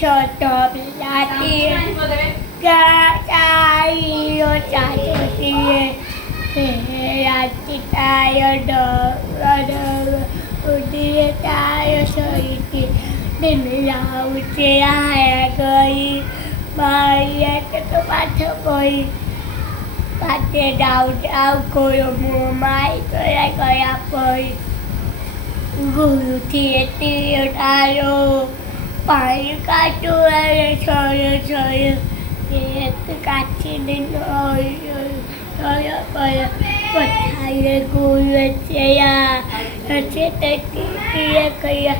छोटो बिलाती चायो चाचती राती तायो उदिए तायो सोईती दिन लाउचे आया गई बाया तो पाथ कोई पाथे डाउ कोयो मुमाई कया कोई गुरु थी तारो पानी काटो छोयो छोयो एक काठी दिन छोयो कोयो पठाए गुरु चया अच्छे किया कया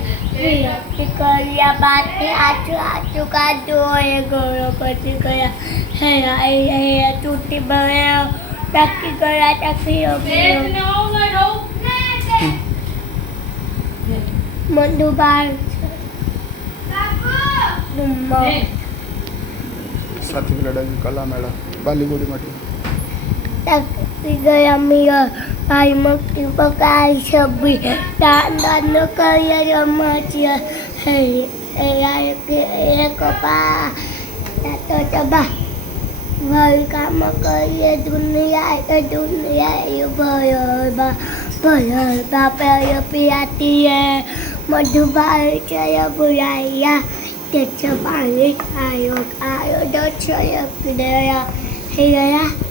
कया बात आचू का दो गोरो पति कया है टूटी बड़े टकी करा टकी हो मंडुबार साथी लड़ाई कला मेला बालीगुड़ी मटी टकी गया मिया आई मक्ति पकाई सब्जी दान करिया रमाचिया है एक पा तो चबा भर काम करिए दुनिया ये भय बापे पियाती है मधुबार चय बुराइया पानी आयो दो छया है गया